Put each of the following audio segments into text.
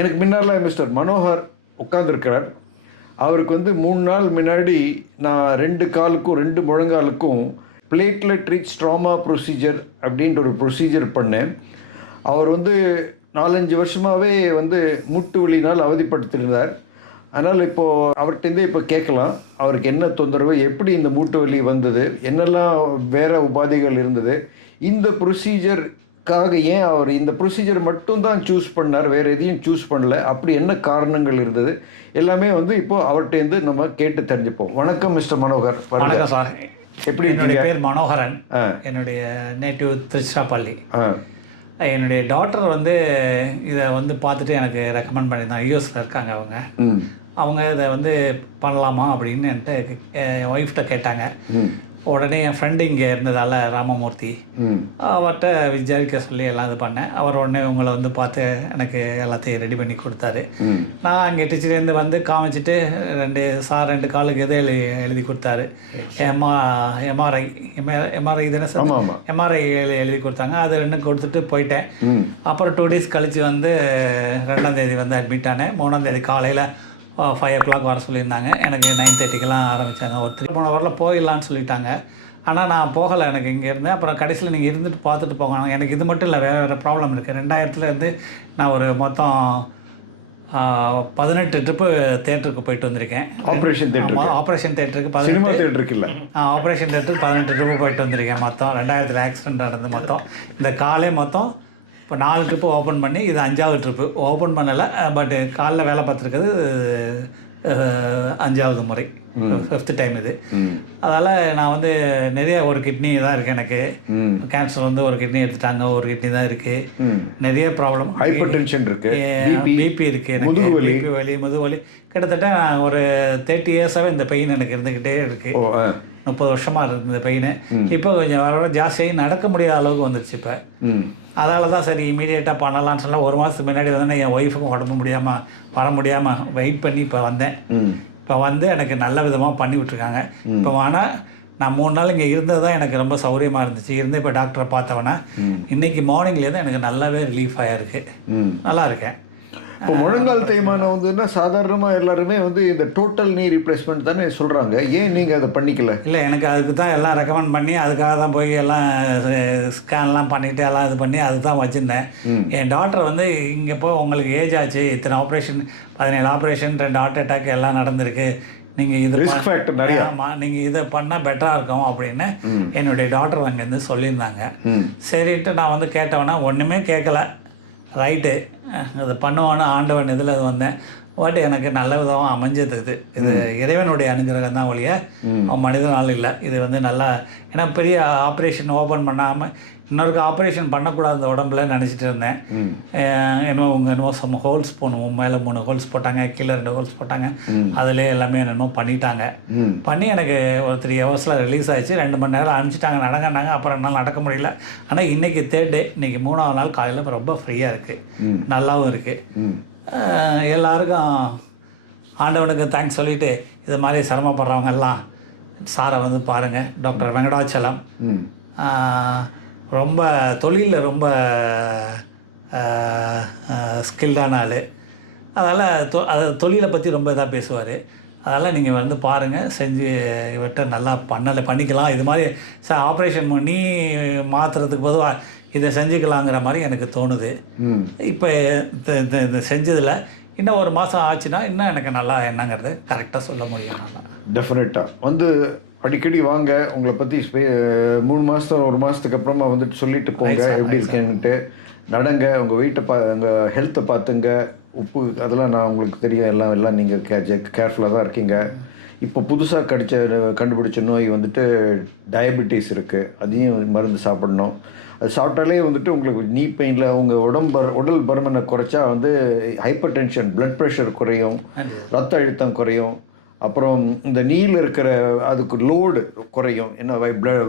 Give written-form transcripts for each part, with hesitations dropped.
எனக்கு முன்னால் மிஸ்டர் மனோகர் உட்காந்துருக்கிறார். அவருக்கு வந்து 3 நாள் முன்னாடி நான் 2 காலுக்கும் 2 முழங்காலுக்கும் platelet-rich stroma ப்ரொசீஜர் அப்படின்ற ஒரு ப்ரொசீஜர் பண்ணேன். அவர் வந்து 4-5 வருஷமாகவே வந்து மூட்டு வலினால் அவதிப்படுத்திருந்தார். அதனால் இப்போது அவர்கிட்டருந்தே இப்போ கேட்கலாம், அவருக்கு என்ன தொந்தரவு, எப்படி இந்த மூட்டு வலி வந்தது, என்னெல்லாம் வேறு உபாதைகள் இருந்தது, இந்த ப்ரொசீஜருக்காக ஏன் அவர் இந்த ப்ரொசீஜர் மட்டும்தான் சூஸ் பண்ணார், வேறு எதையும் சூஸ் பண்ணல, அப்படி என்ன காரணங்கள் இருந்தது, எல்லாமே வந்து இப்போது அவர்கிட்டேருந்து நம்ம கேட்டு தெரிஞ்சுப்போம். வணக்கம் மிஸ்டர் மனோகர். வணக்கம் சார். எப்படி? என்னுடைய பேர் மனோகரன். என்னுடைய நேட்டிவ் திருச்சிராப்பள்ளி. என்னுடைய டாக்டர் வந்து இதை வந்து பார்த்துட்டு எனக்கு ரெக்கமெண்ட் பண்ணியிருந்தாங்க. யூஎஸில் இருக்காங்க அவங்க இதை வந்து பண்ணலாமா அப்படின்னு என்கிட்ட என் ஒய்ஃப்கிட்ட கேட்டாங்க. உடனே என் ஃப்ரெண்டு இங்கே இருந்ததால் ராமமூர்த்தி, அவர்கிட்ட விசாரிக்க சொல்லி எல்லாம் இது பண்ணேன். அவர் உடனே உங்களை வந்து பார்த்து எனக்கு எல்லாத்தையும் ரெடி பண்ணி கொடுத்தாரு. நான் அங்கே டீச்சர்லேருந்து வந்து காமிச்சிட்டு 2 காலுக்கு எதை எழுதி கொடுத்தாரு. எம்ஆர்ஐ தானே சார்? எம்ஆர்ஐ எழுதி கொடுத்தாங்க. அது 2 கொடுத்துட்டு போயிட்டேன். அப்புறம் 2 டேஸ் கழித்து வந்து 2ஆம் தேதி வந்து அட்மிட் ஆனேன். 3ஆம் தேதி காலையில் 5 o'clock வர சொல்லியிருந்தாங்க. எனக்கு 9:30க்கெலாம் ஆரம்பித்தாங்க. ஒரு 3 போன வாரில் போயிடலான்னு சொல்லிட்டாங்க. ஆனால் நான் போகலை. எனக்கு இங்கே இருந்தேன். அப்புறம் கடைசியில் நீங்கள் இருந்துட்டு பார்த்துட்டு போகணும். எனக்கு இது மட்டும் இல்லை, வேறு ப்ராப்ளம் இருக்குது. 2000 நான் ஒரு மொத்தம் 18 ட்ரிப்பு தேட்டருக்கு போயிட்டு வந்திருக்கேன். ஆப்ரேஷன் தேட்டருக்கு 18 தேட்டருக்கு இல்லை, ஆப்ரேஷன் தேட்டருக்கு 18 ட்ரிப்பு போயிட்டு வந்திருக்கேன். மொத்தம் 2000 ஆக்சிடென்ட் நடந்து மொத்தம் இந்த காலே மொத்தம் இப்போ 4 ட்ரிப்பு ஓப்பன் பண்ணி இது 5வது ட்ரிப்பு. ஓப்பன் பண்ணலை, பட்டு காலில் வேலை பார்த்துருக்குது 5வது முறை, 5th டைம் இது. அதால் நான் வந்து நிறைய ஒரு கிட்னி தான் இருக்குது எனக்கு. கேன்சர் வந்து ஒரு கிட்னி எடுத்துட்டாங்க, ஒரு கிட்னி தான் இருக்குது. நிறைய ப்ராப்ளம், ஹைப்பர் டென்ஷன் இருக்குது, பிபி இருக்குது எனக்கு, பிபி வலி, முதுவலி. கிட்டத்தட்ட ஒரு 30 இயர்ஸாகவே இந்த பெயின் எனக்கு இருந்துக்கிட்டே இருக்குது. 30 வருஷமாக இருக்குது இந்த பெயின். இப்போ கொஞ்சம் வர ஜாஸ்தியாகி நடக்க முடியாத அளவுக்கு வந்துடுச்சு இப்போ. அதால் தான் சரி இமீடியட்டாக பண்ணலான்னு சொன்னால் 1 மாதத்துக்கு முன்னாடி வந்து என் ஒய்ஃபுக்கும் உடம்பு முடியாமல் வர முடியாமல் வெயிட் பண்ணி இப்போ வந்தேன். இப்போ வந்து எனக்கு நல்ல விதமாக பண்ணி விட்ருக்காங்க. இப்போ ஆனால் நான் 3 நாள் இங்கே இருந்தது தான் எனக்கு ரொம்ப சௌகரியமாக இருந்துச்சு. இருந்து இப்போ டாக்டரை பார்த்தவொன்னே இன்றைக்கி மார்னிங்லேருந்து எனக்கு நல்லாவே ரிலீஃப் ஆகிருக்கு, நல்லா இருக்கேன். இப்போ முழங்கால் தேய்மானம் வந்துன்னா சாதாரணமாக எல்லாருமே வந்து இந்த டோட்டல் நீ ரீப்ளேஸ்மெண்ட் தானே சொல்கிறாங்க. ஏன் நீங்கள் அதை பண்ணிக்கல? இல்லை, எனக்கு அதுக்கு தான் எல்லாம் ரெக்கமெண்ட் பண்ணி அதுக்காக தான் போய் எல்லாம் ஸ்கேன்லாம் பண்ணிவிட்டு எல்லாம் இது பண்ணி அது தான் வச்சுருந்தேன். என் டாக்டர் வந்து இங்கே போய் உங்களுக்கு ஏஜ் ஆச்சு, இத்தனை ஆப்ரேஷன், 17 ஆப்ரேஷன், 2 ஹார்ட் அட்டாக் எல்லாம் நடந்திருக்கு, நீங்கள் இது ரிஸ்க் ஃபேக்டர் நிறைய, ஆமாம் நீங்கள் இதை பண்ணால் பெட்டராக இருக்கும் அப்படின்னு என்னுடைய டாக்டர் அங்கேருந்து சொல்லியிருந்தாங்க. சரின்ட்டு நான் வந்து கேட்டவொன்னே ஒன்றுமே கேட்கல, ரைட்டு அது பண்ணுவான்னு ஆண்டவன் இதில் அது வந்தேன். பட் எனக்கு நல்ல விதமாக அமைஞ்சது. இது இறைவனுடைய அனுகிரகம் தான் ஒழிய மனிதனால் இல்லை. இது வந்து நல்லா, ஏன்னா பெரிய ஆப்ரேஷன் ஓப்பன் பண்ணாமல் இன்னொருக்கு ஆப்ரேஷன் பண்ணக்கூடாது இந்த உடம்புல நினச்சிட்டு இருந்தேன். என்னமோ ஹோல்ஸ் போடணும், மேலே 3 ஹோல்ஸ் போட்டாங்க, கீழே 2 ஹோல்ஸ் போட்டாங்க. அதிலே எல்லாமே என்னமோ பண்ணிட்டாங்க. பண்ணி எனக்கு ஒரு 3 ஹவர்ஸில் ரிலீஸ் ஆகிடுச்சு. 2 மணி நேரம் அனுப்பிச்சிட்டாங்க, நடங்கன்னாங்க. அப்புறம் என்னால் நடக்க முடியல. ஆனால் இன்றைக்கி 3rd டே, இன்றைக்கி 3ஆவது நாள் காலையில் ரொம்ப ஃப்ரீயாக இருக்குது, நல்லாவும் இருக்குது. எல்லாருக்கும் ஆண்டவனுக்கு தேங்க்ஸ் சொல்லிவிட்டு இது மாதிரி சிரமப்படுறவங்க எல்லாம் சாரை வந்து பாருங்கள். டாக்டர் வெங்கடாச்சலம் ரொம்ப தொழிலில் ரொம்ப ஸ்கில்டான ஆள். அதனால் அது தொழிலை பற்றி ரொம்ப இதாக பேசுவார். அதனால் நீங்கள் வந்து பாருங்கள், செஞ்சு இவர்கிட்ட நல்லா பண்ணிக்கலாம். இது மாதிரி ஆப்ரேஷன் பண்ணி மாற்றுறதுக்கு பொதுவாக இதை செஞ்சுக்கலாங்கிற மாதிரி எனக்கு தோணுது. இப்போ இந்த செஞ்சதில் இன்னும் 1 மாதம் ஆச்சுன்னா இன்னும் எனக்கு நல்லா என்னங்கிறது கரெக்டாக சொல்ல முடியும். நல்லா டெஃபினட்டாக வந்து அடிக்கடி வாங்க, உங்களை பற்றி 3 மாதம் 1 மாதத்துக்கு அப்புறமா வந்துட்டு சொல்லிட்டு போங்க எப்படி இருக்கேன்ட்டு. நடங்க, உங்கள் வெயிட்டை உங்கள் ஹெல்த்தை பார்த்துங்க. உப்பு அதெல்லாம் நான் உங்களுக்கு தெரியும், எல்லாம் நீங்கள் கேர்ஃபுல்லாக தான் இருக்கீங்க. இப்போ புதுசாக கண்டுபிடிச்ச நோய் வந்துட்டு டயபெட்டிஸ் இருக்குது, அதையும் மருந்து சாப்பிடணும். அது சாப்பிட்டாலே வந்துட்டு உங்களுக்கு நீ பெயினில் உங்கள் உடல் பருமனை குறைச்சா வந்து ஹைப்பர் டென்ஷன், பிளட் ப்ரெஷர் குறையும், ரத்த அழுத்தம் குறையும். அப்புறம் இந்த நீயில் இருக்கிற அதுக்கு லோடு குறையும். ஏன்னா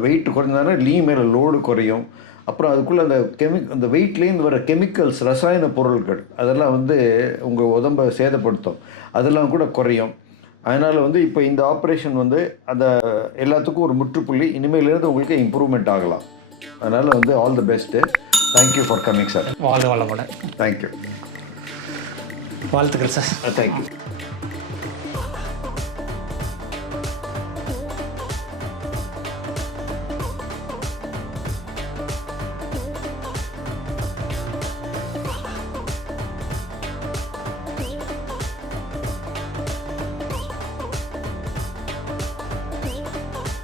வெயிட் குறைஞ்சாலும் நீ மேலே லோடு குறையும். அப்புறம் அதுக்குள்ளே அந்த வெயிட்லேருந்து வர கெமிக்கல்ஸ், ரசாயன பொருட்கள் அதெல்லாம் வந்து உங்கள் உடம்பை சேதப்படுத்தும், அதெல்லாம் கூட குறையும். அதனால் வந்து இப்போ இந்த ஆப்ரேஷன் வந்து அதை எல்லாத்துக்கும் ஒரு முற்றுப்புள்ளி. இனிமேலேருந்து உங்களுக்கு இம்ப்ரூவ்மெண்ட் ஆகலாம். அதனால் வந்து all the best. Thank you for coming sir. வாழ்க வளமுடன். தேங்க்யூ. வாழ்த்துக்கள் சார். தேங்க்யூ.